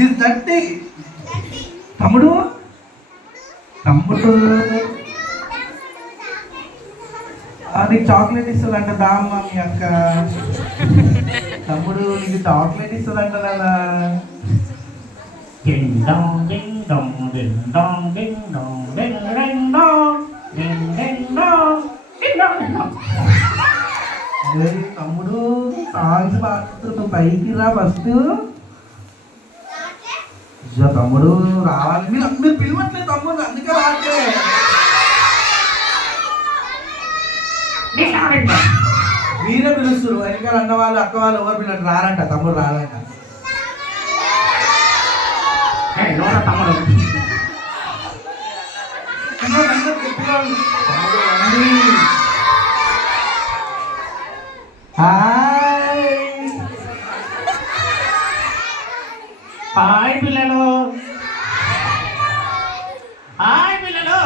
Is dirty. తమ్ముడు తమ్ముడు నీకు చాక్లెట్ ఇస్తుందంట దామ్మ మీ అక్క. తమ్ముడు నీకు చాక్లెట్ ఇస్తుందంట నాన్న. తమ్ముడు సాంగ్స్ పాడుతూ పైకి రా ఫస్ట్. తమ్ముడు రావాలి. మీరు పిలవట్లేదు తమ్ముడు, అందుకే రాకే. మీరే పిలుస్తారు. వెనకాల అన్న వాళ్ళు అక్క వాళ్ళు ఎవరు పిల్లలు రారంట. తమ్ముడు రారంట. తమ్ముడు హాయ్ పిల్లలు, హాయ్ పిల్లలు.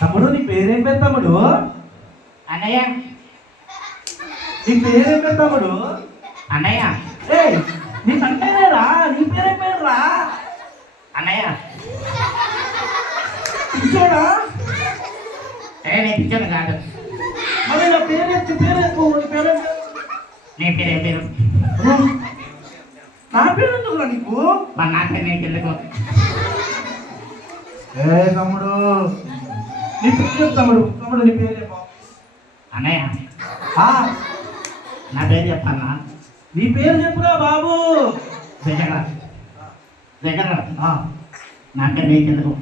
తమ్ముడు నీ పేరేం పేరు తమ్ముడు? అన్నయ్య. నీ పేరేం పేరు తమ్ముడు? అన్నయ్య. ఏ నీ కంటేనే రా. నీ పేరేం పేరు రా? అన్నయ్య. పిచ్చోడా? నేను పిచ్చోడు కాదు. మరి నా పేరు పేరు నీ పేరు ఏం పేరు? నా పేరు ఎందుకురా నీకు? మరి నా పేరు నీకు ఎందుకు? ఏ తమ్ముడు నీ పేరు తమ్ముడు. తమ్ముడు నీ పేరు చెప్పు. అన్నయ్య నా పేరు చెప్పన్నా? నీ పేరు చెప్పురా బాబు. దగ్గర దగ్గర నా పేరు నీకు ఎందుకు?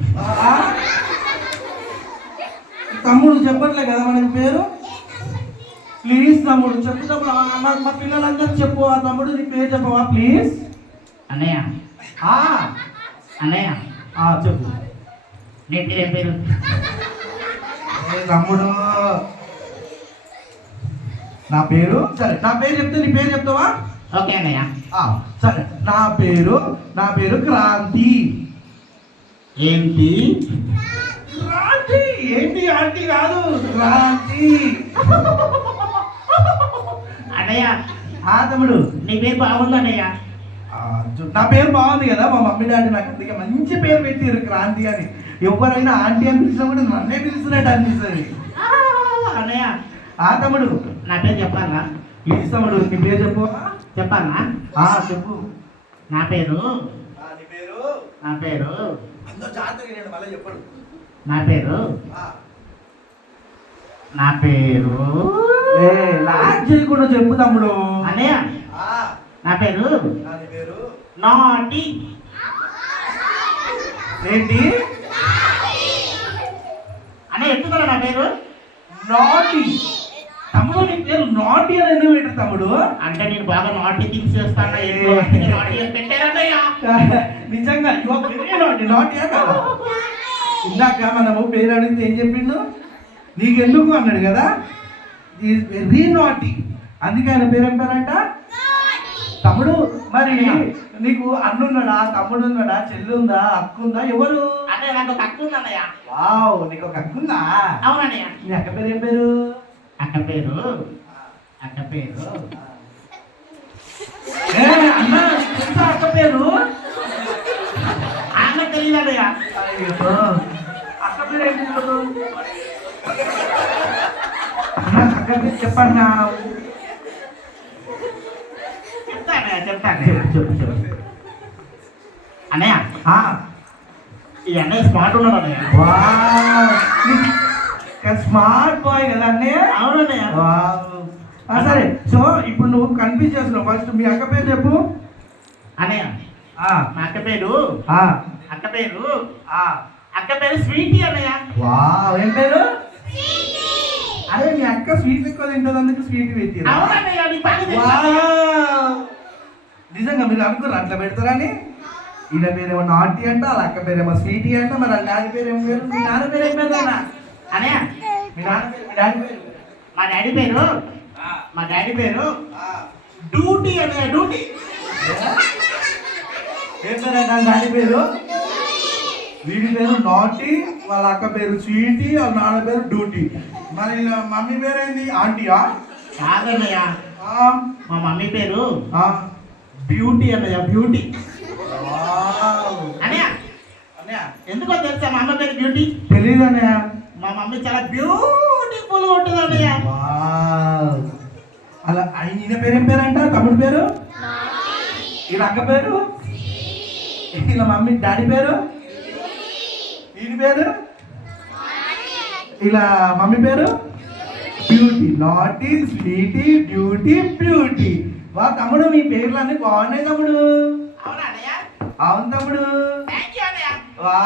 తమ్ముడు చెప్పట్లే కదా మన పేరు. ప్లీజ్ తమ్ముడు చెప్పు తమ్ముడు. మా పిల్లలందరూ చెప్పు. ఆ తమ్ముడు నీ పేరు చెప్పవా ప్లీజ్? అన్నయ్య. అన్నయ్య చెప్పు. నీ పేరు ఏం పేరు? తమ్ముడు నా పేరు. సరే నా పేరు చెప్తే నీ పేరు చెప్తావా? ఓకే అన్నయ్య. సరే నా పేరు క్రాంతి. ఏంటి క్రాంతి? ఏంటి ఆంటీ కాదు, క్రాంతి. అన్నయ్య తమ్ముడు నీ పేరు బాగుంది అన్నయ్య. నా పేరు బాగుంది కదా. మా మమ్మీ డాడీ నాకు అందుకే మంచి పేరు పెట్టారు క్రాంతి అని. ఎవరైనా ఆంటీ అని పిలిచినా కూడా నన్నే పిలిచినట్టు అనిపిస్తుంది. అన్నయ్య తమ్ముడు నా పేరు చెప్పాలా? ప్లీజ్ తమ్ముడు నీ పేరు చెప్పు. చెప్పాలా? చెప్పు. నా పేరు నీ పేరు నా పేరు అందరూ జాగ్రత్తగా మళ్ళీ చెప్పడు. నా పేరు నా పేరు లాగ్ చేయకుండా చెప్పు తమ్ముడు. అన్నయ్య నా పేరు నాటి. ఏంటి అన్నయ్య ఎత్తుకున్నా నా పేరు నాటి. తమ్ముడు నీ పేరు నాటి అని ఎందుకు పెట్టారు తమ్ముడు? అంటే నేను బాగా నాటి థింగ్స్ చేస్తాను. నాటి అని పెట్టారన్నయ్య. నిజంగా నాటి నాటియా కదా. ఇందాక మనము పేరు అడిగితే ఏం చెప్పిండు? నీకెందుకు అన్నాడు కదా. ఈజ్ వెరీ నాటి. అందుకే ఆయన పేరు ఏం పేరంట? తమ్ముడు. మరి నీకు అన్నున్నాడా, తమ్ముడు ఉన్నాడా, చెల్లి ఉందా, అక్క ఉందా, ఎవరు? అంటే నాకు ఒక అక్క ఉంది అన్నయ్య. వావ్, నీకు ఒక అక్క ఉందా? అవునన్నయ్య. నీ అక్క పేరు ఏం పేరు? అక్క పేరు అన్న తెలుసా అక్క పేరు? ఆమె తెలియదు అన్నయ్య. అక్క పేరు ఏంటి? అక్క పేరు చెప్పన్నా. చెప్తాను. అన్నయ్య ఈ అన్నయ్య స్మార్ట్ ఉన్నాడు అన్నయ్య. స్మార్ట్ బాయ్ కదా అన్నయ్య. అవునన్నయ్య. సరే సో ఇప్పుడు నువ్వు కన్ఫ్యూజ్ చేస్తున్నావు. ఫస్ట్ మీ అక్క పేరు చెప్పు. అన్నయ్య మా అక్క పేరు అక్క పేరు స్వీటీ అన్నయ్య. ఏం పేరు? అరే మీ అక్క స్వీట్ ఎక్కువ తింటుంది, అందుకు స్వీట్ పెట్టి. అవునన్నయ్య. నిజంగా మీరు అనుకోరు అట్లా పెడతారని? ఈయన పేరేమో నాటి అంట, వాళ్ళ అక్క పేరేమో స్వీటీ అంట. మరి వాళ్ళ డాడీ పేరు ఏం పేరు? మీ నాన్న పేరు ఏం పేరు అన్న? అన్నయ్య మీ నాన్న పేరు, మీ డాడీ పేరు? మా డాడీ పేరు డ్యూటీ అన్నయ్య. డ్యూటీ. ఏం పేరు అన్న డాడీ పేరు? వీడి పేరు నాటి, వాళ్ళ అక్క పేరు స్వీటీ, వాళ్ళ నాన్న పేరు డ్యూటీ. మరి మమ్మీ పేరు ఏంది? ఆంటీయా? కాదన్నయ్య. మా మమ్మీ పేరు బ్యూటీ అన్నయ్య బ్యూటీ. వావ్. అన్నయ్య అన్నయ్య ఎందుకో తెలుసా మా అమ్మ పేరు బ్యూటీ? తెలీదు అన్నయ్య. మా మమ్మీ చాలా బ్యూటిఫుల్ గా ఉంటుంది అన్నయ్య. వావ్. అలా ఈయన పేరేం పేరంట? తమ్ముడు పేరు? వీళ్ళ అక్క పేరు? వీళ్ళ మమ్మీ డాడీ పేరు? వీడి పేరు? ఇలా మమ్మీ పేరు? Beauty. Naughty, sweetie, beauty, beauty. వా తమ్ముడు, మీ పేర్లన్నీ బాగున్నాయి తమ్ముడు. అవునా అన్నయ్య? అవును తమ్ముడు. థ్యాంక్ యూ అన్నయ్య. వా